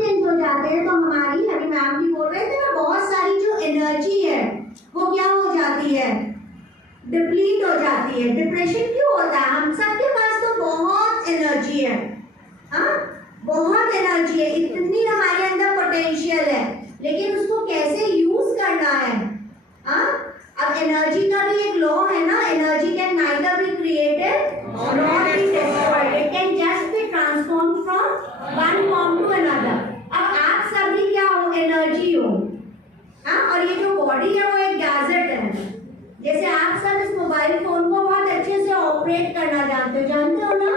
Change हो जाते हैं तो हमारी, अभी मैम भी बोल रहे थे ना, बहुत सारी जो एनर्जी है वो क्या हो जाती है, डिप्लीट हो जाती है। डिप्रेशन क्यों होता है? हम सबके पास तो बहुत एनर्जी है, हाँ बहुत एनर्जी है, इतनी हमारे अंदर पोटेंशियल है, लेकिन उसको कैसे यूज करना है। हाँ, अब एनर्जी का भी एक लॉ है ना, energy can neither be created not be destroyed, it can just be transform from one form to another. अब आप सभी क्या हो, एनर्जी हो, हाँ, और ये जो बॉडी है वो एक गैजेट है। जैसे आप सब इस मोबाइल फोन को बहुत अच्छे से ऑपरेट करना जानते हो ना,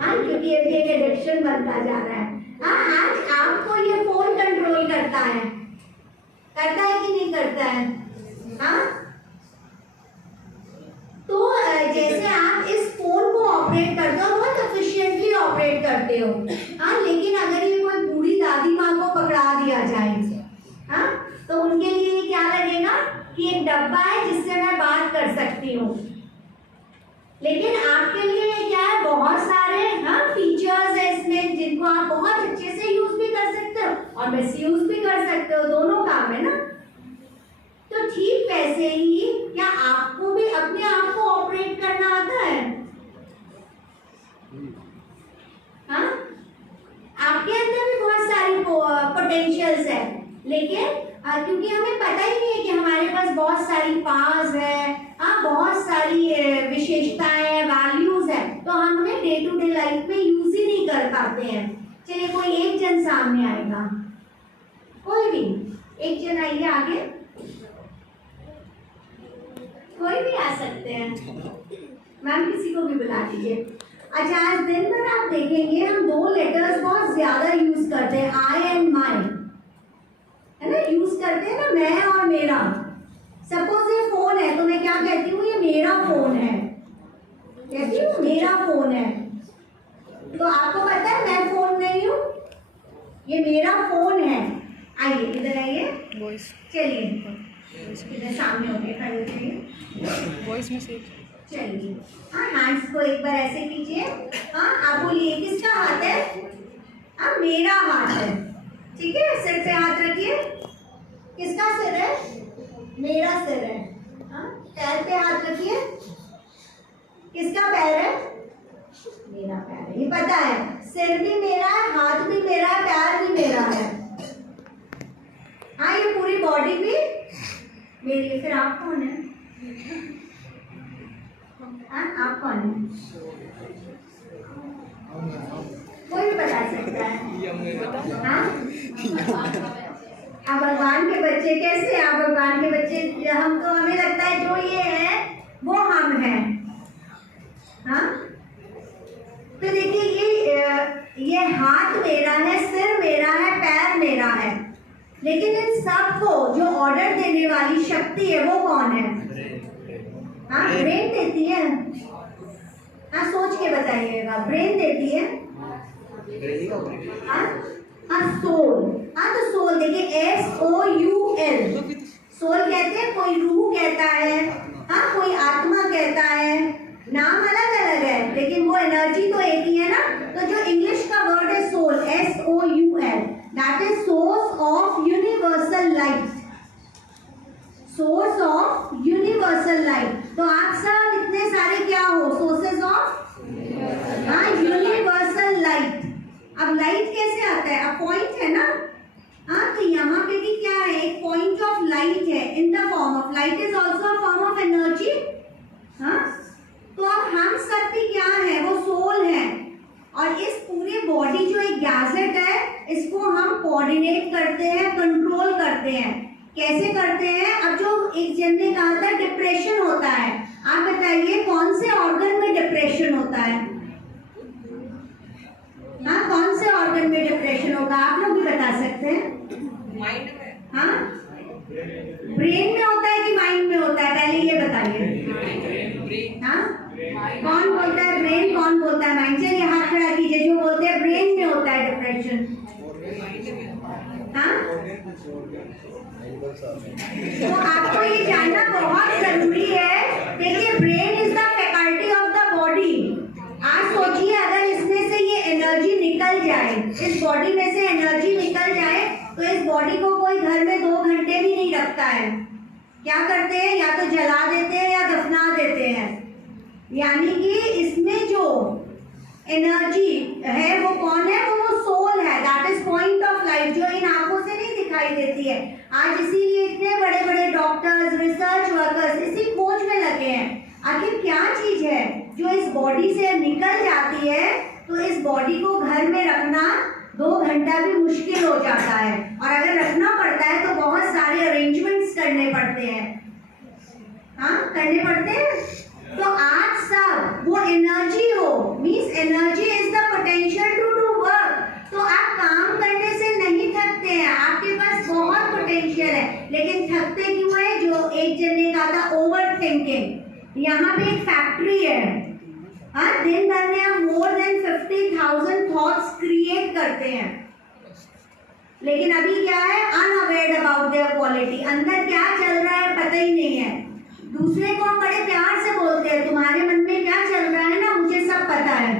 हाँ, क्योंकि ये भी एक एडिक्शन बनता जा रहा है। हाँ, आज आपको ये फोन कंट्रोल करता है कि नहीं करता है? हाँ, तो जैसे आप इस फोन को ऑपरेट करते हो, बहुत एफिशिएंटली ऑपरेट करते हो, हाँ, लेकिन अगर ये कोई बूढ़ी दादी माँ को पकड़ा दिया जाए, हाँ, तो उनके लिए ये क्या लगेगा कि एक डब्बा है जिससे मैं बात कर सकती हूँ, लेकिन आपके लिए ये क्या है, बहुत सारे, हाँ, फीचर्स है इसमें जिनको आप बहुत अच्छे से यूज भी कर सकते हो और मिसयूज भी कर सकते हो, दोनों काम है ना। तो ठीक वैसे ही क्या आपको भी अपने आप को ऑपरेट करना आता है? हाँ, आपके अंदर भी बहुत सारी पोटेंशियल्स है, लेकिन क्योंकि हमें पता ही नहीं है कि हमारे पास बहुत सारी पावर्स है, हाँ, बहुत सारी विशेषताएं हैं, वैल्यूज है, तो हम उन्हें डे टू डे लाइफ में यूज ही नहीं कर पाते हैं। चलिए कोई एक जन सामने आएगा, कोई भी एक जन आइए आगे, कोई भी आ सकते हैं, मैम किसी को भी बुला दीजिए। अच्छा, आज दिन भर आप देखेंगे हम दो लेटर्स बहुत ज्यादा यूज करते हैं, आई एंड माई, है ना, यूज करते हैं ना, मैं और मेरा। सपोज ये फोन है तो मैं क्या कहती हूँ, ये मेरा फोन है, कहती हूँ मेरा फोन है। तो आपको पता है मैं फोन नहीं हूँ, ये मेरा फोन है। आइए इधर आइए, चलिए इधर सामने होके खड़े हो जाइए, वॉइस मैसेज, चलिए, हाँ, हैंड्स को एक बार ऐसे कीजिए, हाँ, आप बोलिए किसका हाथ है? हाँ, मेरा हाथ है, ठीक है, सिर पे हाथ रखिए, किसका सिर है? मेरा सिर है, हाँ, पैर पे हाथ रखिए, किसका पैर है? मेरा पैर है, ये पता है, सिर भी मेरा है, हाथ भी मेरा है, पैर भी मेरा है, हाँ, ये पूरी बॉडी भी मेरी है। फिर आप कौन है? हाँ, आप कौन है? कोई भी बता सकता है, हाँ, आप भगवान के बच्चे कैसे? आप भगवान के बच्चे, हम तो, हमें लगता है जो ये है वो हम हैं, हाँ। तो देखिए ये हाथ मेरा है, सिर मेरा है, पैर मेरा है, लेकिन इन सब को जो ऑर्डर देने वाली शक्ति है वो कौन है? हाँ, ब्रेन देती है, हाँ, सोच के बताइएगा, ब्रेन देती है, हाँ, सोल, हाँ, तो सोल देखिए, SOUL, सोल कहते हैं, कोई रूह कहता है, हाँ, कोई आत्मा कहता है, नाम अलग अलग है, लेकिन वो एनर्जी तो एक ही है ना। तो जो इंग्लिश का वर्ड है soul, SOUL, that is source of universal light, source of universal light. तो आप सब इतने सारे क्या हो, सोर्सेज ऑफ, हाँ, यूनिवर्सल लाइट। अब लाइट कैसे आता है? अब पॉइंट है ना, हाँ, तो यहाँ पे भी क्या है, एक पॉइंट ऑफ लाइट है, in the form of light is also a form of energy, हाँ। तो अब हम सब भी क्या है, वो सोल है, और इस पूरी बॉडी जो एक गैजेट है, इसको हम कोऑर्डिनेट करते हैं, कंट्रोल करते हैं। कैसे करते हैं? अब जो एक जन ने कहा था डिप्रेशन होता है, आप बताइए कौन से ऑर्गन में डिप्रेशन होता है? हाँ, कौन से ऑर्गन में डिप्रेशन होगा? आप लोग भी बता सकते हैं। माइंड में, हाँ, ब्रेन में होता है कि माइंड में होता है? पहले ये बताइए। हाँ, कौन बोलता है ब्रेन, कौन बोलता है माइंड? चलिए हाथ खड़ा कीजिए जो बोलते हैं ब्रेन में होता है डिप्रेशन। हाँ, तो आपको ये जानना बहुत जरूरी है। देखिए, brain is the faculty of the body. आज सोचिए अगर इसमें से ये एनर्जी निकल जाए, इस बॉडी में से एनर्जी निकल जाए, तो इस बॉडी को कोई घर में 2 घंटे भी नहीं रखता है। क्या करते हैं, या तो जला देते हैं या दफना देते हैं। यानी कि इसमें जो एनर्जी है वो कौन है, वो सोल है, that is point of life, जो इन आंखों से नहीं दिखाई देती है। आज इसीलिए इतने बड़े बड़े डॉक्टर्स, रिसर्च वर्कर्स इसी खोज में लगे हैं, आखिर क्या चीज है जो इस बॉडी से निकल जाती है, तो इस बॉडी को घर में रखना 2 घंटा भी मुश्किल हो जाता है, और अगर रखना पड़ता है तो बहुत सारे अरेंजमेंट्स करने पड़ते हैं। हाँ, करने पड़ते हैं। तो आज सब वो एनर्जी हो, means energy is the potential to do work. तो आप काम करने से नहीं थकते हैं, आपके पास बहुत पोटेंशियल है, लेकिन थकते क्यों है? जो एक जन ने कहा था, ओवर थिंकिंग। यहाँ पे एक फैक्ट्री है, हाँ, दिन भर में हम मोर देन 50,000 थॉट्स क्रिएट करते हैं, लेकिन अभी क्या है, अनअवेयर अबाउट देयर क्वालिटी, अंदर क्या चल रहा है पता ही नहीं है। दूसरे को हम बड़े प्यार से बोलते हैं, तुम्हारे मन में क्या चल रहा है ना, मुझे सब पता है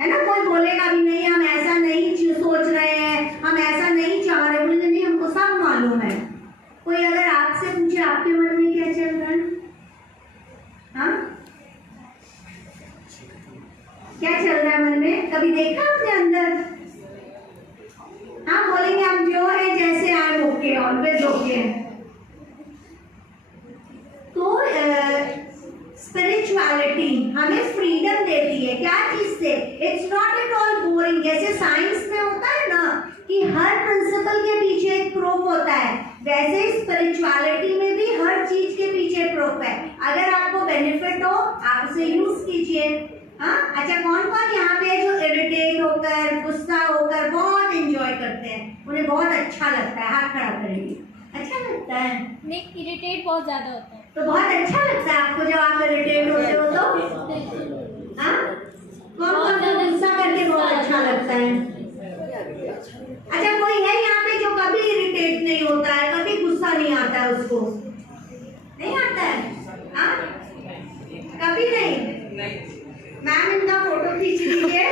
ना। कोई बोलेगा भी नहीं, हम ऐसा नहीं सोच रहे हैं, हम ऐसा नहीं चाह रहे, बोलते नहीं, हमको सब मालूम है। कोई अगर आपसे पूछे आपके मन में क्या चल रहा है, हाँ, क्या चल रहा है मन में, कभी देखा आपने अंदर? हाँ, बोलेंगे हम जो है जैसे आए, ओके, ऑलवेज ओके। तो स्पिरिचुअलिटी हमें फ्रीडम देती है, क्या चीज से? It's not at all boring. जैसे साइंस में होता है ना कि हर प्रिंसिपल के पीछे एक प्रूफ होता है, वैसे स्पिरिचुअलिटी में भी हर चीज के पीछे प्रूफ है। अगर आपको बेनिफिट हो, आप उसे यूज कीजिए। हाँ, अच्छा, कौन कौन यहाँ पे जो इरिटेट होकर, गुस्सा होकर बहुत एंजॉय करते हैं, उन्हें बहुत अच्छा लगता है? हाथ खड़ा करेंगे। अच्छा लगता है? नहीं, इरिटेट बहुत ज्यादा होता है। तो बहुत अच्छा लगता है आपको जब आप इरिटेट होते हो तो? हाँ, कौन कौन को गुस्सा करके बहुत अच्छा लगता है? अच्छा, कोई है यहाँ पे जो कभी इरिटेट नहीं होता है, कभी गुस्सा नहीं आता है उसको? नहीं आता है? हाँ, कभी नहीं। मैम, इनका फोटो खींच लीजिए।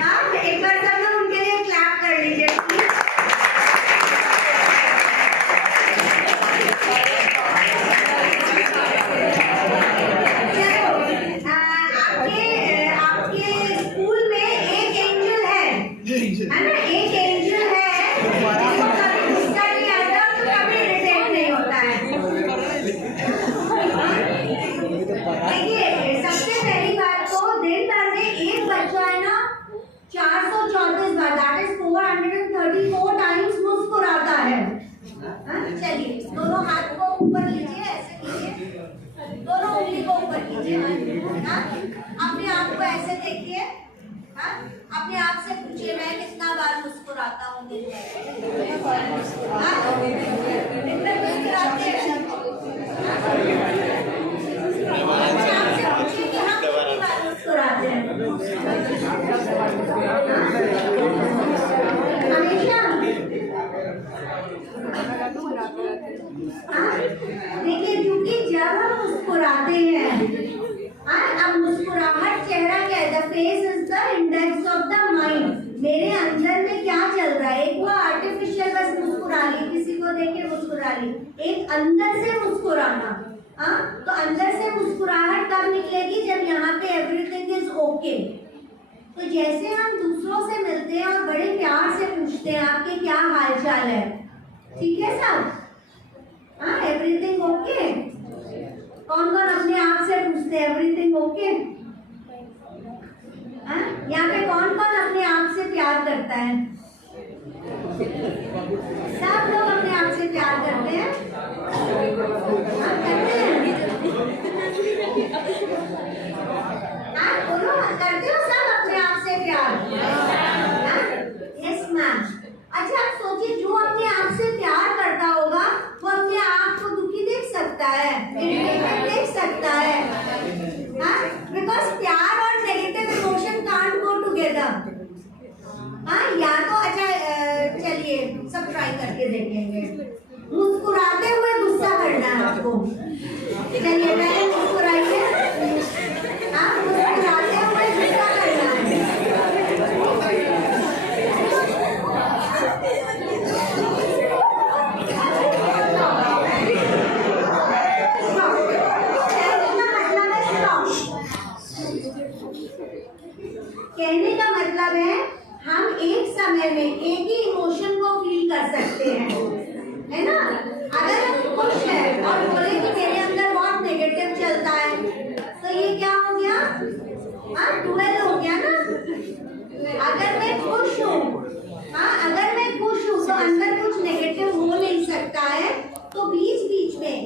हाँ, एक बार सब लोग उनके लिए क्लैप कर लीजिए। आपके स्कूल में एक एंजल है ना? एक एंजल है जिसको कभी गुस्सा नहीं आता, तो कभी इरिटेट नहीं होता है। देखिए, सबसे पहली बात तो दिन भर में एक बच्चा है ना 434 बार, दैट इज 434 टाइम्स मुस्कुराता है। चलिए, दोनों हाथ को ऊपर लीजिए, ऐसे कीजिए, दोनों उंगली को ऊपर कीजिए। अपने आप को ऐसे देखिए, अपने आप से पूछिए, मैं कितना बार मुस्कुराता हूँ दिन में? मुस्कुराते हैं? मुस्कुराते हैं हमेशा? देखिए, क्योंकि जब हम मुस्कुराते हैं, अब मुस्कुराहट चेहरा क्या है? The face is the index of the mind. मेरे अंदर में क्या चल रहा है? एक वो आर्टिफिशियल बस मुस्कुरा ली, किसी को देख के मुस्कुरा ली, एक अंदर से मुस्कुराना। हाँ, तो अंदर से मुस्कुराहट कब निकलेगी? जब यहाँ पे एवरीथिंग इज ओके। तो जैसे हम दूसरों से मिलते हैं और बड़े प्यार से पूछते हैं, आपके क्या हाल चाल है, ठीक है सब? हाँ, एवरीथिंग ओके? कौन कौन अपने आप से पूछते हैं एवरीथिंग ओके? यहाँ पे कौन कौन अपने आप से प्यार करता है? सब लोग अपने आप से प्यार करते हैं। करते हैं? बोलो, करते हो सब अपने आप से प्यार? Yes ma'am. अच्छा, आप सोचिए, जो अपने आप से प्यार करता होगा वो अपने आप को दुखी देख सकता है, इरिटेटेड देख सकता है? बिकॉज प्यार और negative emotion can't go together. या तो अच्छा, चलिए सब ट्राई करके देखेंगे। मुस्कुराते हुए गुस्सा करना है आपको। चलिए, पहले मुस्कुराइए। मुस्कुराते हुए गुस्सा करना है। वाले में एक ही इमोशन को फील कर सकते हैं, है ना। अगर हम खुश है और बोले कि मेरे अंदर बहुत नेगेटिव चलता है, तो ये क्या हो गया, डुअल हो गया ना। अगर मैं खुश हूँ, अगर मैं खुश हूँ तो अंदर कुछ नेगेटिव हो नहीं सकता है। तो बीच बीच में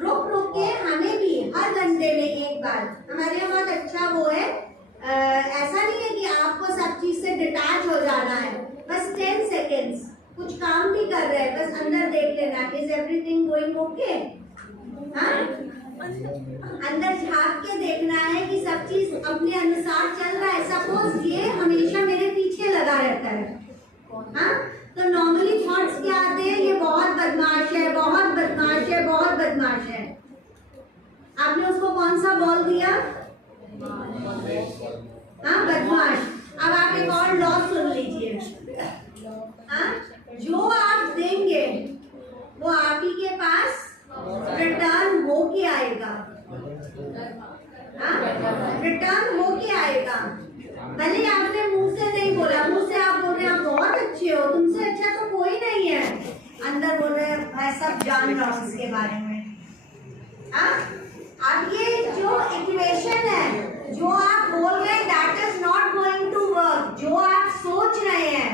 रुक रुक के हमें भी हर घंटे में एक बार, हमारे यहाँ बहुत अच्छा वो है, ऐसा नहीं है कि आपको सब चीज से डिटैच हो जाना है। बस 10 सेकेंड्स कुछ काम भी कर रहे हैं, बस अंदर देख लेना, इज एवरीथिंग गोइंग ओके। अंदर झांक के देखना है कि सब चीज अपने अनुसार चल रहा है। सपोज ये हमेशा मेरे पीछे लगा रहता है, तो नॉर्मली थॉट्स क्या आते हैं, ये बहुत बदमाश है, बहुत बदमाश है, बहुत बदमाश है। आपने उसको कौन सा बॉल दिया, बदमाश। अब आप एक और लॉ सुन लीजिए, जो आप देंगे वो आप ही के पास रिटर्न होके आएगा, रिटर्न होके आएगा। भले आपने मुंह से नहीं बोला, मुंह से आप बोल रहे हैं आप बहुत अच्छे हो, तुमसे अच्छा तो कोई नहीं है, अंदर बोल रहे हैं मैं सब जान रहा हूँ इसके बारे में। अब ये जो इक्वेशन है, जो आप बोल रहे हैं that is not going to work. जो आप सोच रहे हैं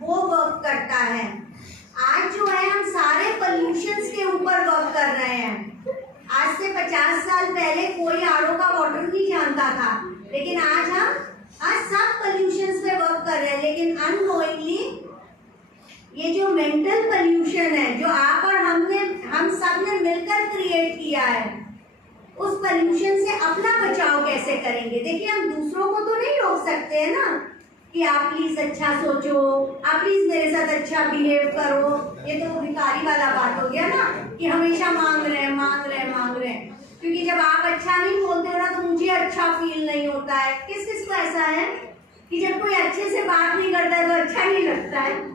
वो वर्क करता है। आज जो है हम सारे पोल्यूशंस के ऊपर वर्क कर रहे हैं। आज से 50 साल पहले कोई आरओ का वाटर नहीं जानता था, लेकिन आज हम सब पोल्यूशंस पे वर्क कर रहे हैं। लेकिन अननोइंगली ये जो मेंटल पोल्यूशन है, जो आप और हम सब ने मिलकर क्रिएट किया है, उस पोल्यूशन से अपना बचाव कैसे करेंगे। देखिए हम दूसरों को तो नहीं रोक सकते हैं ना कि आप प्लीज अच्छा सोचो, आप प्लीज मेरे साथ अच्छा बिहेव करो। ये तो भिखारी वाला बात हो गया ना कि हमेशा मांग रहे हैं, मांग रहे हैं, मांग रहे हैं। क्योंकि जब आप अच्छा नहीं बोलते हो ना तो मुझे अच्छा फील नहीं होता है। किस किस को ऐसा है कि जब कोई अच्छे से बात नहीं करता है तो अच्छा नहीं लगता है।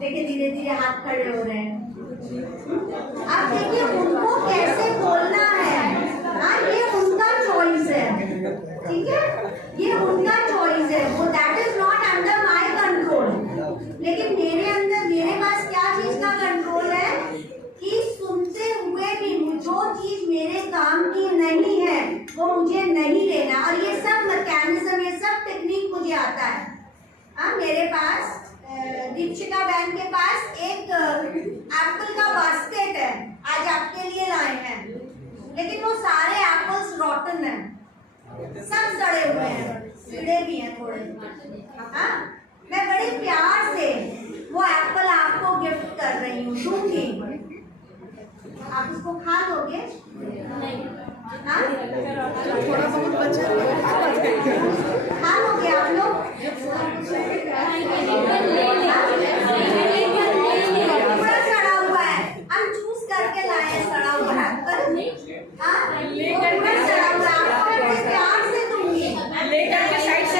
देखिए धीरे धीरे हाथ खड़े हो रहे हैं। अब देखिए उनको कैसे बोलना है, ये उनका चॉइस है, ठीक है, ये उनका चॉइस है, वो that is not under my control. लेकिन मेरे अंदर, मेरे पास क्या चीज का कंट्रोल है कि सुनते हुए भी जो चीज मेरे काम की नहीं है वो मुझे नहीं लेना। और ये सब मैकेनिज्म, ये सब टेक्निक मुझे आता है। मेरे पास दीक्षिका बहन के पास एक एप्पल का बास्केट है, आज आपके लिए लाए हैं, लेकिन वो सारे एप्पल्स रॉटन हैं, सब सड़े हुए हैं, सीधे भी हैं थोड़े। मैं बड़े प्यार से वो एप्पल आपको गिफ्ट कर रही हूँ, दूंगी, आप उसको खा लोगे? थोड़ा बहुत बचा खा लोगे आप लोग? पूरा सड़ा हुआ है, हम चूज करके लाए हैं सड़ा हुआ एप्पल। पूरा सड़ा हुआ आपको प्यार से दूंगी, लेकर के साइड से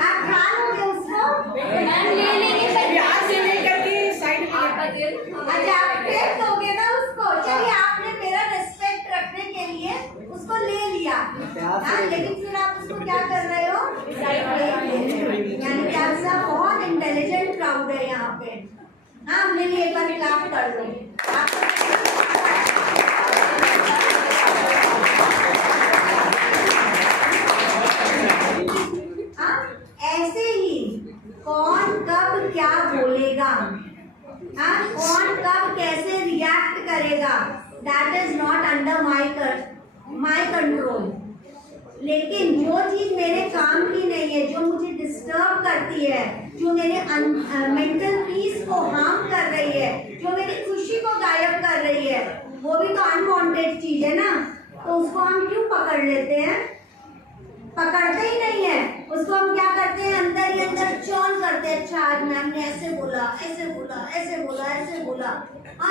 आप खा लोगे उसको? प्यार से लेकर के साइड में। अच्छा आप फेंक दोगे ना उसको? चलिए आपने मेरा रिस्पेक्ट रखने के लिए उसको ले लिया, लेकिन फिर आप उसको क्या कर रहे हो? यानी कि आप सब बहुत इंटेलिजेंट क्राउड है यहाँ पे। अपने लिए एक बार क्लैप कर लो। ऐसे ही कौन कब क्या बोलेगा, कौन कब कैसे रिएक्ट करेगा, that is not under my control. लेकिन जो चीज मेरे काम की नहीं है, जो मुझे डिस्टर्ब करती है, जो मेरे मेंटल पीस को हार्म कर रही है, जो मेरी खुशी को गायब कर रही है, वो भी तो अनवांटेड चीज है ना। तो उसको हम क्यों पकड़ लेते हैं? पकड़ते ही नहीं है उसको। हम क्या करते हैं, अंदर ही अंदर चर्न करते हैं। अच्छा आज मैम ने ऐसे बोला, ऐसे बोला, ऐसे बोला, ऐसे बोला,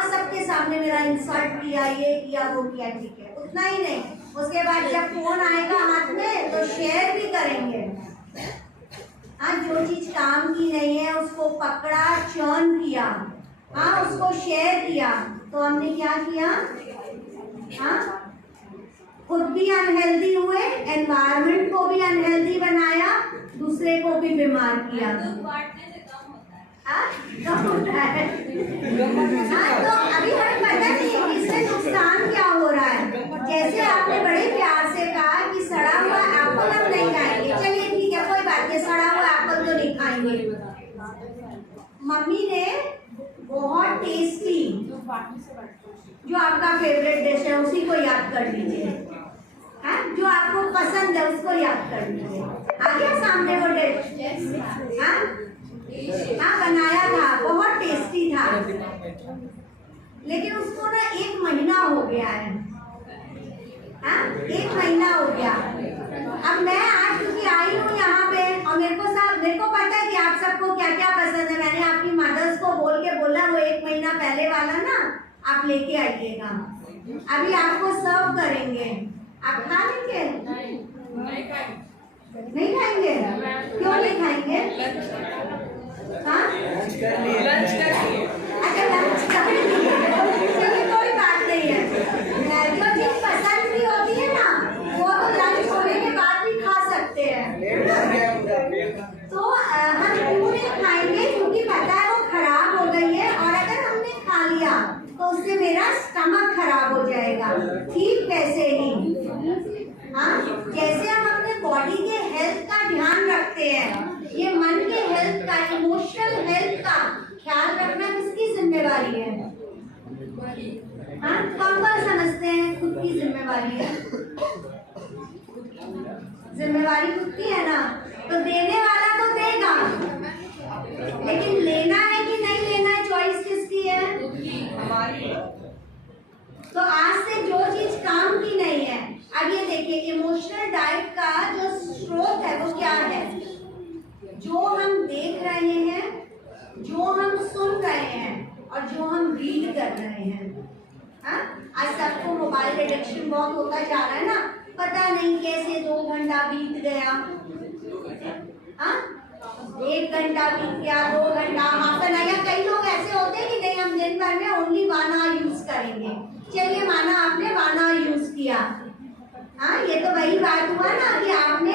सबके सामने मेरा इंसल्ट किया, ये किया, वो किया, ठीक है, उतना ही नहीं। उसके बाद जब फोन आएगा हाथ में तो शेयर भी करेंगे। जो चीज काम की नहीं है उसको पकड़ा, चर्न किया, उसको शेयर किया, तो हमने क्या किया? खुद भी अनहेल्दी हुए, एनवायरनमेंट को भी अनहेल्दी बनाया, दूसरे को भी बीमार किया। बांटने से कम होता है। हाँ, कम होता है। हाँ, तो अभी हमें पता नहीं है कि इससे नुकसान क्या हो रहा है। जैसे आपने बड़े प्यार से कहा कि सड़ा हुआ एप्पल हम नहीं खाएंगे, चलिए ठीक है कोई बात नहीं, सड़ा हुआ एप्पल तो नहीं खाएंगे। मम्मी ने बहुत टेस्टी, जो आपका फेवरेट डिश है उसी को याद कर लीजिए, हाँ, जो आपको पसंद है उसको याद कर लीजिए। आ गया सामने वो डिश? हाँ हाँ, बनाया था, बहुत टेस्टी था, लेकिन उसको ना 1 महीना हो गया है। हाँ, 1 महीना हो गया। अब मैं आज क्योंकि आई हूँ यहाँ पे और मेरे को पता है कि आप सबको क्या क्या पसंद है। मैंने आपकी मदर्स को बोल के बोला वो 1 महीना पहले वाला ना आप लेके आइएगा। अभी आपको सर्व करेंगे, आप खा लेंगे? नहीं खाएंगे? क्यों नहीं खाएंगे? हाँ? अच्छा, लंच कर लिए। चलिए कोई बात नहीं है। जो चीज पसंद भी होती है ना वो तो लंच होने के बाद भी खा सकते हैं। तो हम क्यों नहीं खाएंगे? क्योंकि पता है वो खराब हो गई है और अगर हमने खा लिया तो उससे मेरा स्टमक खराब हो जाएगा। ठीक वैसे ही हाँ, जैसे हम अपने बॉडी के हेल्थ का ध्यान रखते हैं, ये मन के हेल्थ का, इमोशनल हेल्थ का ख्याल रखना किसकी जिम्मेवारी है? हाँ, कौन कौन समझते हैं खुद की जिम्मेवारी है? जिम्मेवारी खुद की है ना, तो देने वाला तो देगा, लेकिन लेना है कि नहीं लेना है चॉइस किसकी है? हमारी। तो आज से जो चीज काम की नहीं है, अब ये देखिए इमोशनल डाइट का जो स्रोत है वो क्या है? जो हम देख रहे हैं, जो हम सुन रहे हैं और जो हम रीड कर रहे हैं। हाँ, आज सबको मोबाइल एडिक्शन बहुत होता जा रहा है ना, पता नहीं कैसे 2 घंटा बीत गया। हाँ, 1 घंटा बीत गया, 2 घंटा, हाफ एन आवर। कई लोग ऐसे होते हैं कि नहीं हम दिन भर में ओनली 1 आवर यूज करेंगे। चलिए माना आपने 1 आवर यूज किया, हाँ, ये तो वही बात हुआ ना कि आपने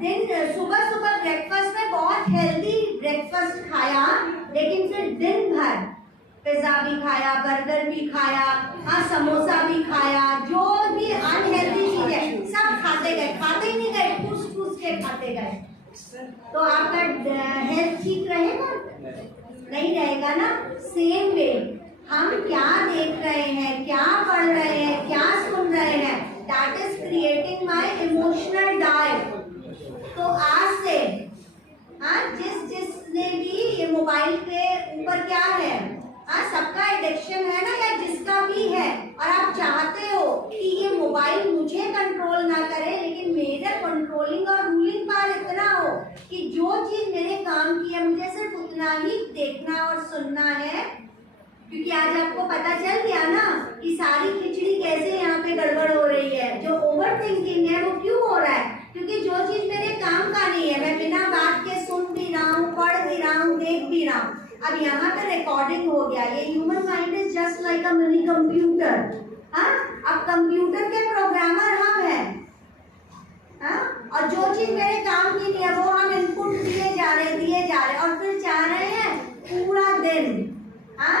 दिन सुबह ब्रेकफास्ट में बहुत हेल्दी ब्रेकफास्ट खाया, लेकिन फिर दिन भर पिज्जा भी खाया, बर्गर भी खाया, हाँ, समोसा भी खाया, जो भी अनहेल्दी चीज है सब खाते गए, खाते ही नहीं गए, ठूस के खाते गए। तो आपका हेल्थ ठीक रहेगा? नहीं रहेगा ना। सेम वे हम क्या देख रहे हैं, क्या पढ़ रहे हैं, क्या सुन रहे हैं, that is creating my emotional diet. तो आज से हाँ, जिसने भी ये मोबाइल के ऊपर क्या है, हाँ, सबका एडिक्शन है ना, या जिसका भी है, और आप चाहते हो कि ये मोबाइल मुझे कंट्रोल ना करे, लेकिन मेरा कंट्रोलिंग और रूलिंग पावर इतना हो कि जो चीज मेरे काम की है मुझे सिर्फ उतना ही देखना और सुनना है। क्योंकि आज आपको पता चल गया ना कि सारी खिचड़ी कैसे यहाँ पे गड़बड़ हो रही है। जो ओवर थिंकिंग है वो क्यों हो रहा है? क्योंकि जो चीज मेरे काम का नहीं है, मैं बिना बात के सुन भी रहा हूँ, पढ़ भी रहा हूँ, देख भी रहा हूँ। अब यहाँ पे रिकॉर्डिंग हो गया। ये human mind is just like a mini computer. हाँ, अब कंप्यूटर के प्रोग्रामर हम हैं। हाँ, और जो चीज मेरे काम की नहीं है वो हम इनपुट दिए जा रहे और फिर चाह रहे हैं पूरा दिन हाँ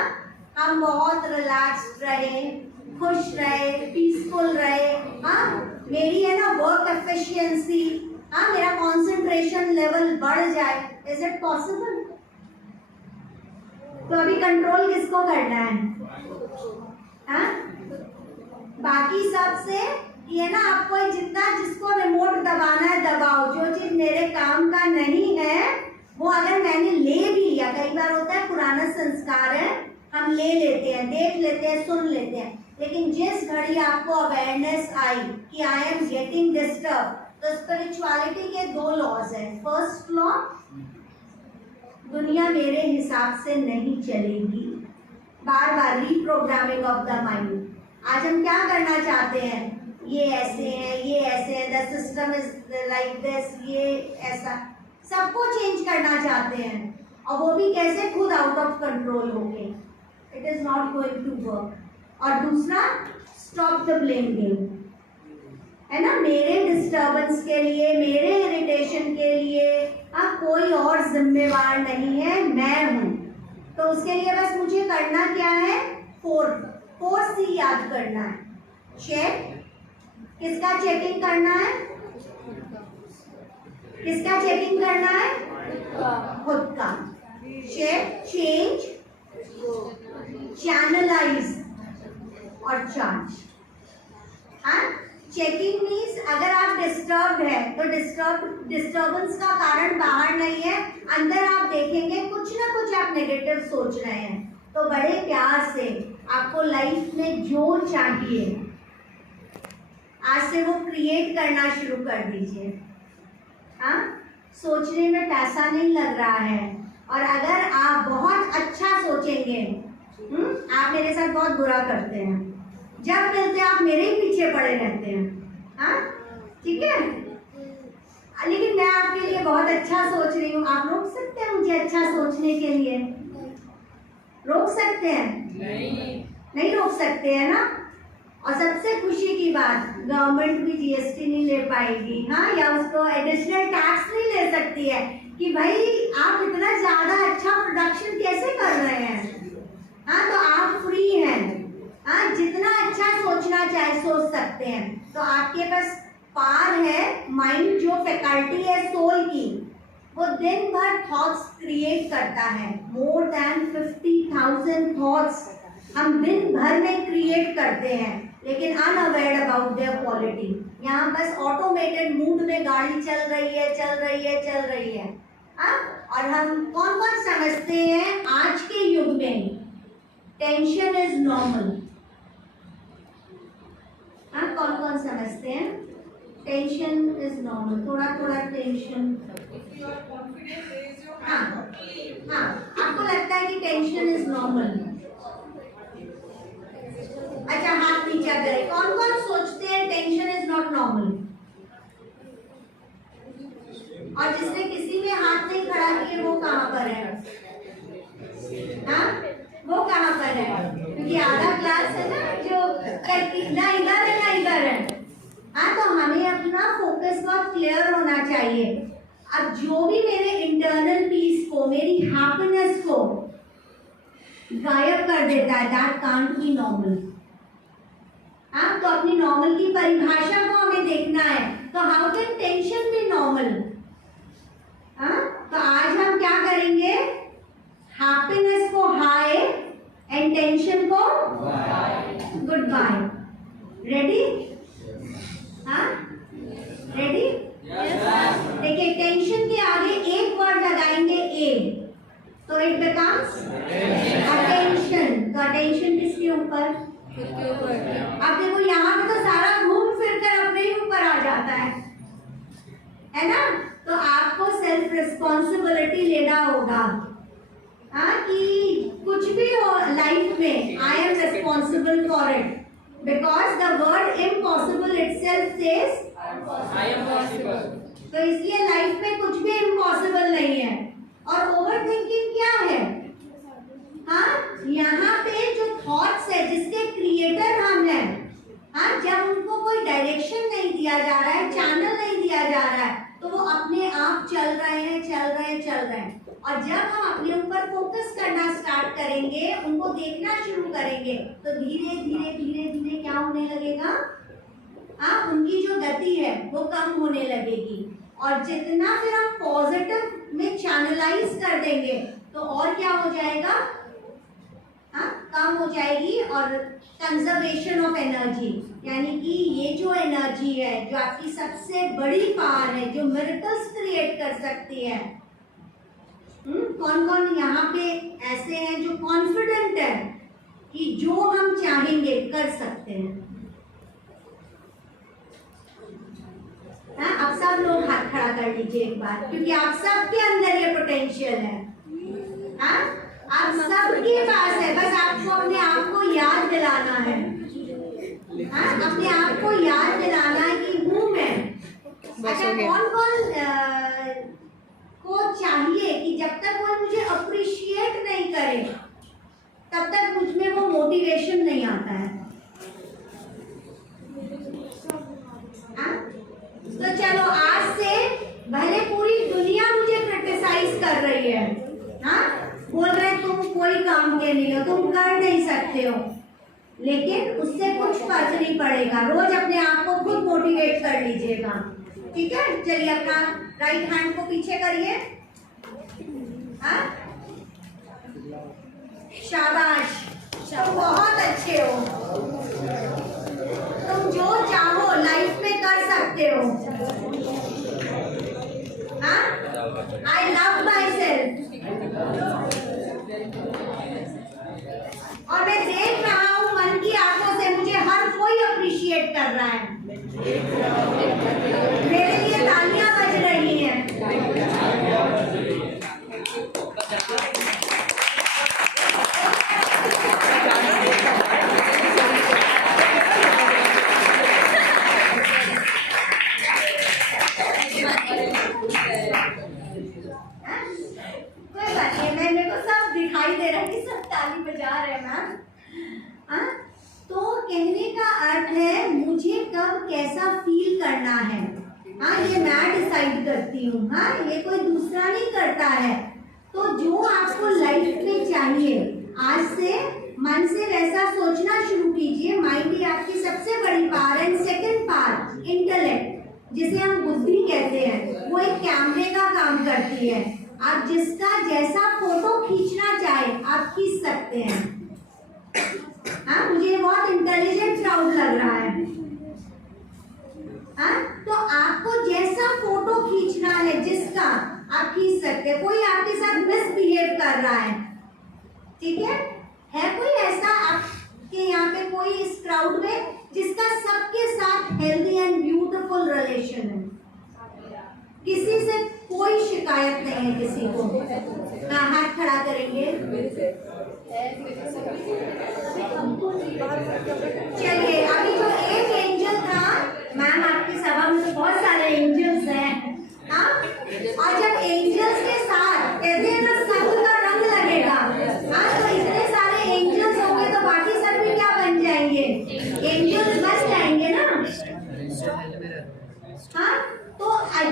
हम बहुत रिलैक्स्ड रहे, खुश रहे, पीसफुल रहे। हाँ, मेरी है ना वर्क एफिशिएंसी, हाँ, मेरा कंसंट्रेशन लेवल बढ़ जाए। Is it possible? तो अभी कंट्रोल किसको करना है? हाँ, बाकी सबसे ये ना आपको जिसको रिमोट दबाना है दबाओ। जो चीज मेरे काम का नहीं है वो अगर मैंने ले भी लिया, कई बार होता है पुराना संस्कार है, हम ले लेते हैं, देख लेते हैं, सुन लेते हैं, लेकिन जिस घड़ी आपको अवेयरनेस आई कि आई एम गेटिंग डिस्टर्ब, तो स्पिरिचुअलिटी के 2 लॉज हैं। फर्स्ट लॉ, दुनिया मेरे हिसाब से नहीं चलेगी। बार बार रीप्रोग्रामिंग ऑफ द माइंड। आज हम क्या करना चाहते हैं? ये ऐसे है, ये ऐसे है, the system is like this, ये ऐसा, सबको चेंज करना चाहते हैं, और वो भी कैसे? खुद आउट ऑफ कंट्रोल होके। It is not going to work. और दूसरा, स्टॉप द ब्लेम गेम। है ना, मेरे डिस्टर्बेंस के लिए, मेरे इरिटेशन के लिए कोई और जिम्मेवार नहीं है, मैं हूँ। तो उसके लिए बस मुझे करना क्या है, 4C याद करना है। चेक, किसका चेकिंग करना है, किसका चेकिंग करना है, खुद का। चेक, चेंज, चैनलाइज और चार्ज। हाँ, चेकिंग मीन्स अगर आप डिस्टर्ब्ड है तो डिस्टर्बेंस का कारण बाहर नहीं है, अंदर आप देखेंगे कुछ ना कुछ आप नेगेटिव सोच रहे हैं, तो बड़े प्यार से आपको लाइफ में जो चाहिए आज से वो क्रिएट करना शुरू कर दीजिए। हाँ, सोचने में पैसा नहीं लग रहा है, और अगर आप बहुत अच्छा सोचेंगे, आप मेरे साथ बहुत बुरा करते हैं, जब मिलते आप मेरे ही पीछे पड़े रहते हैं। हाँ, ठीक है, लेकिन मैं आपके लिए बहुत अच्छा सोच रही हूँ। आप रोक सकते हैं मुझे अच्छा सोचने के लिए? रोक सकते हैं? नहीं रोक सकते हैं ना। और सबसे खुशी की बात, गवर्नमेंट भी जीएसटी नहीं ले पाएगी, हाँ, या उसको एडिशनल टैक्स नहीं ले सकती है कि भाई आप इतना ज्यादा अच्छा प्रोडक्शन कैसे कर रहे हैं। हाँ, तो आप फ्री हैं। हाँ, जितना अच्छा सोचना चाहे सोच सकते हैं। तो आपके पास पार है, माइंड जो फैकल्टी है सोल की, वो दिन भर थॉट्स क्रिएट करता है। मोर देन 50,000 थॉट्स हम दिन भर में क्रिएट करते हैं, लेकिन अनअवेयर अबाउट देयर क्वालिटी। यहाँ बस ऑटोमेटेड मूड में गाड़ी चल रही है, चल रही है, चल रही है। हाँ, और हम कौन कौन समझते हैं आज के युग में टेंशन इज नॉर्मल? हाँ, कौन कौन समझते हैं टेंशन इज नॉर्मल? थोड़ा थोड़ा टेंशन। हाँ हाँ, आपको लगता है कि टेंशन इज नॉर्मल? अच्छा, हाथ नीचा करें। कौन कौन सोचते हैं टेंशन इज नॉट नॉर्मल? और जिसने किसी में हाथ नहीं खड़ा किए वो कहाँ पर है? हाँ, वो कहाँ पर है? क्योंकि आधा क्लास है ना जो ना इधर है ना इधर है। हाँ, तो हमें अपना फोकस बहुत क्लियर होना चाहिए। अब जो भी मेरे इंटरनल पीस को, मेरी हैप्पीनेस को गायब कर देता है, दैट कांट बी नॉर्मल। हाँ, तो अपनी नॉर्मल की परिभाषा को हमें देखना है। तो how can tension B normal? हाँ, तो आज हम क्या करेंगे, हैप्पीनेस को हाई एंड टेंशन को गुड बाय। रेडी? हाँ, रेडी? देखिए, टेंशन के आगे एक वर्ड लगाएंगे ए, तो इट बिकम्स अटेंशन। तो अटेंशन किसके ऊपर? अब देखो, यहाँ पे तो सारा घूम फिर कर अपने ही ऊपर आ जाता है ना। तो आपको सेल्फ रिस्पॉन्सिबिलिटी लेना होगा। हाँ, कि कुछ भी हो लाइफ में, I am responsible for it, because the word impossible itself says I am possible. तो इसलिए लाइफ में कुछ भी इम्पॉसिबल नहीं है। और ओवर थिंकिंग क्या है? हाँ, यहाँ पे जो थॉट्स है जिसके क्रिएटर हम हैं, हाँ, जब उनको कोई डायरेक्शन नहीं दिया जा रहा है, चैनल नहीं दिया जा रहा है, तो वो अपने आप चल रहे हैं, चल रहे हैं, चल रहे हैं। और जब हम अपने ऊपर फोकस करना स्टार्ट करेंगे, उनको देखना शुरू करेंगे, तो धीरे धीरे धीरे धीरे क्या होने लगेगा? हाँ, उनकी जो गति है वो कम होने लगेगी। और जितना फिर हम पॉजिटिव में चैनलाइज कर देंगे, तो और क्या हो जाएगा? हाँ, कम हो जाएगी। और कंजर्वेशन ऑफ एनर्जी, यानी कि ये जो एनर्जी है, जो आपकी सबसे बड़ी पावर है, जो मिरेकल्स क्रिएट कर सकती है। कौन कौन यहाँ पे ऐसे हैं जो कॉन्फिडेंट है कि जो हम चाहेंगे कर सकते हैं? हाँ, अब सब लोग हाथ खड़ा कर लीजिए एक बार, क्योंकि आप सबके अंदर ये पोटेंशियल है। हाँ, आप सबके पास है, बस आपको अपने आप को याद दिलाना है। हाँ, अपने आप को याद दिलाना है कि हूँ मैं। अच्छा, कौन कौन को चाहिए कि जब तक वो मुझे अप्रिशिएट नहीं करे, तब तक मुझ में वो मोटिवेशन नहीं आता है? हाँ, तो चलो आज से भले पूरी दुनिया मुझे क्रिटिसाइज कर रही है, हाँ, बोल रहे तुम कोई काम के नहीं हो, तुम कर नहीं सकते हो, लेकिन उससे कुछ फर्क नहीं पड़ेगा। रोज अपने आप को खुद मोटिवेट कर लीजिएगा, ठीक है। चलिए अपना राइट हैंड को पीछे करिए, हाँ, शाबाश, तुम बहुत अच्छे हो, तुम जो चाहो लाइफ में कर सकते हो, हाँ, आई लव माई सेल्फ। और मैं देख रहा हूँ मन की आंखों से मुझे हर कोई अप्रिशिएट कर रहा है, मेरे लिए तालियां बज रही हैं। कोई बात नहीं, मेरे को सब दिखाई दे रहा है कि सब ताली बजा रहे हैं मैम। हाँ, तो कहने का अर्थ है मुझे कब कैसा फील करना है, हाँ, ये मैं डिसाइड करती हूँ, हाँ, ये कोई दूसरा नहीं करता है। तो जो आपको लाइफ में चाहिए आज से मन से वैसा सोचना शुरू कीजिए। माइंड ही आपकी सबसे बड़ी power and second power intellect, जिसे हम बुद्धि कहते हैं, वो एक कैमरे का काम करती है। आप जिसका जैसा फोटो खींचना चाहे आप खींच सकते हैं। हाँ, मुझे बहुत इंटेलिजेंट क्राउड लग रहा है। हाँ, तो आपको जैसा फोटो खींचना है जिसका आप खींच सकते हैं। कोई आपके साथ मिसबिहेव कर रहा है, ठीक है कोई ऐसा आपके यहाँ पे कोई इस क्राउड में जिसका सबके साथ हेल्दी एंड ब्यूटीफुल रिलेशन है, किसी से कोई शिकायत नहीं है किसी को? हाँ, हाथ खड़ा करेंगे। चलिए, अभी जो एक एंजल था मैम, आपकी सभा में तो बहुत सारे एंजल्स हैं, हाँ, और जब एंजल्स के साथ कहते हैं ना संग का रंग लगेगा, हाँ, तो इतने सारे एंजल्स होंगे तो बाकी सब भी क्या बन जाएंगे? एंजल्स बन जाएंगे ना, हाँ। तो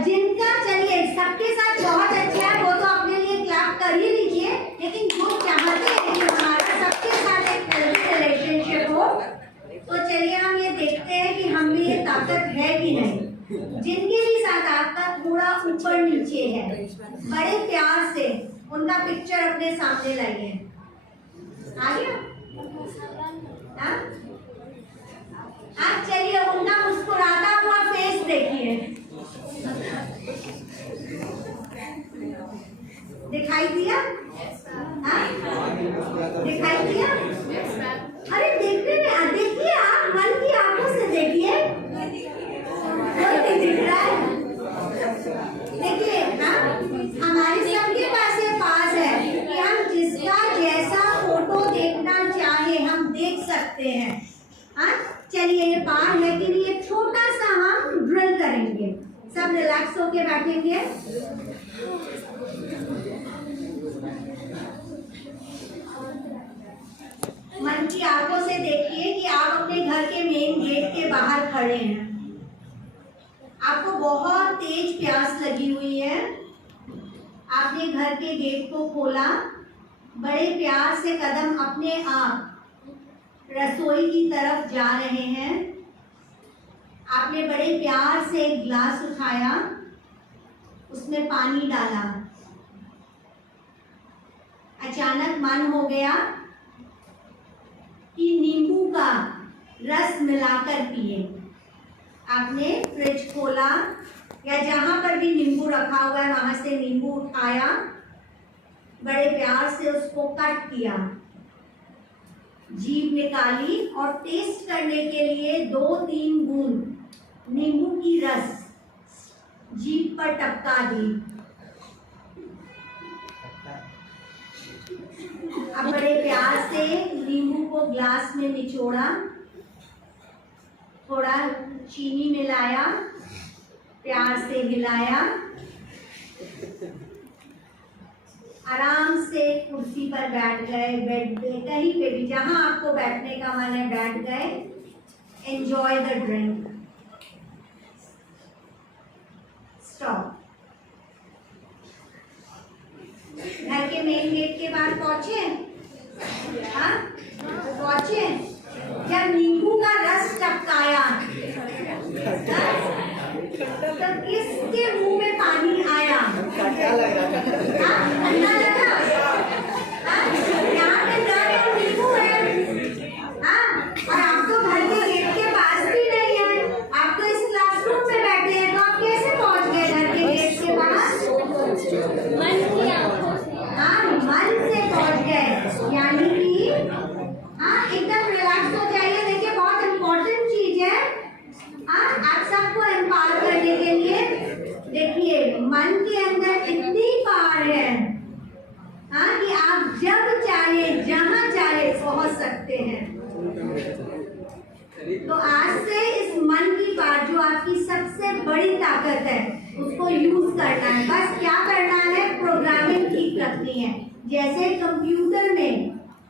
जिनका, चलिए सबके साथ बहुत अच्छा है वो तो अपने लिए क्लैप कर ही लीजिए, लेकिन जो चाहते हैं कि हमारा सबके साथ एक हेल्दी रिलेशनशिप हो, तो चलिए हम ये देखते हैं कि हम में ये ताकत है कि नहीं। जिनके भी साथ आपका थोड़ा ऊपर नीचे है, बड़े प्यार से उनका पिक्चर अपने सामने लाइए। आ गया? हाँ, चलिए उनका मुस्कुराता हुआ फेस देखिए, दिखाई दिया? हाँ, दिखाई दिया? अरे देखने में, देखिए आप मन की आंखों से देखिए, कोई नहीं दिख रहा है। देखिए, हाँ, हमारे सबके पास ये पास है कि हम जिसका जैसा फोटो देखना चाहे हम देख सकते हैं। हाँ, चलिए ये पार है कि नहीं, ये छोटा सा हम ड्रिल करेंगे। सब रिलैक्स होके बैठेंगे। मन की आंखों से देखिए कि आप अपने घर के मेन गेट के बाहर खड़े हैं। आपको बहुत तेज प्यास लगी हुई है। आपने घर के गेट को खोला, बड़े प्यार से कदम अपने आप रसोई की तरफ जा रहे हैं। आपने बड़े प्यार से एक गिलास उठाया, उसमें पानी डाला। अचानक मन हो गया कि नींबू का रस मिलाकर पिए। आपने फ्रिज खोला या जहां पर भी नींबू रखा हुआ है वहां से नींबू उठाया, बड़े प्यार से उसको कट किया, जीभ निकाली और टेस्ट करने के लिए 2-3 बूंद नींबू की रस जीभ पर टपका दी। अब बड़े प्यार से नींबू को ग्लास में निचोड़ा, थोड़ा चीनी मिलाया, प्यार से हिलाया, आराम से कुर्सी पर बैठ गए, बेड पे, कहीं पे भी जहां आपको बैठने का मन है बैठ गए। Enjoy the drink. गेट के बाहर पहुंचे? हाँ पहुंचे? जब नींबू का रस टपकाया तो किसके मुंह में पानी आया? ठंडा लगा? यहाँ पे दर नींबू है, और आप तो घर के गेट के पास भी नहीं है, आप तो इस क्लासरूम में बैठे हैं, तो आप कैसे पहुंच गए घर के गेट के पास? मन की आंखों से। हाँ मन से पहुंच गए, यानी कि एकदम रिलैक्स हो जाइए। देखिए बहुत इम्पोर्टेंट चीज है आप सबको एम्पावर करने के लिए। देखिए मन के अंदर इतनी पावर है कि आप जब चाहे जहां चाहे पहुंच सकते हैं। तो आज से इस मन की पावर जो आपकी सबसे बड़ी ताकत है उसको यूज करना है। बस क्या करना है, प्रोग्रामिंग ठीक रखनी है। जैसे कंप्यूटर में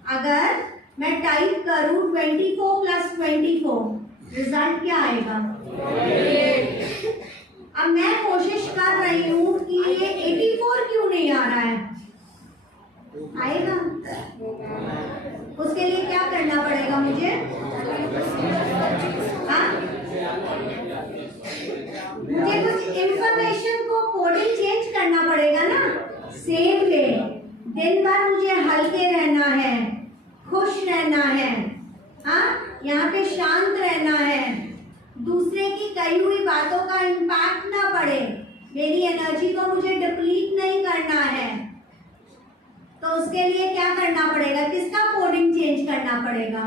अगर मैं टाइप करूं 24 + 24, रिजल्ट क्या आएगा? अब मैं कोशिश कर रही हूँ कि ये 84 क्यों नहीं आ रहा है, आएगा? उसके लिए क्या करना पड़ेगा मुझे? मुझे कुछ इंफॉर्मेशन को कोडिंग चेंज करना पड़ेगा ना। सेम वे दिन भर मुझे हल्के रहना है, खुश रहना है, यहाँ पे शांत रहना है, दूसरे की कही हुई बातों का इम्पैक्ट ना पड़े, मेरी एनर्जी को मुझे डिप्लीट नहीं करना है। तो उसके लिए क्या करना पड़ेगा? किसका कोडिंग चेंज करना पड़ेगा?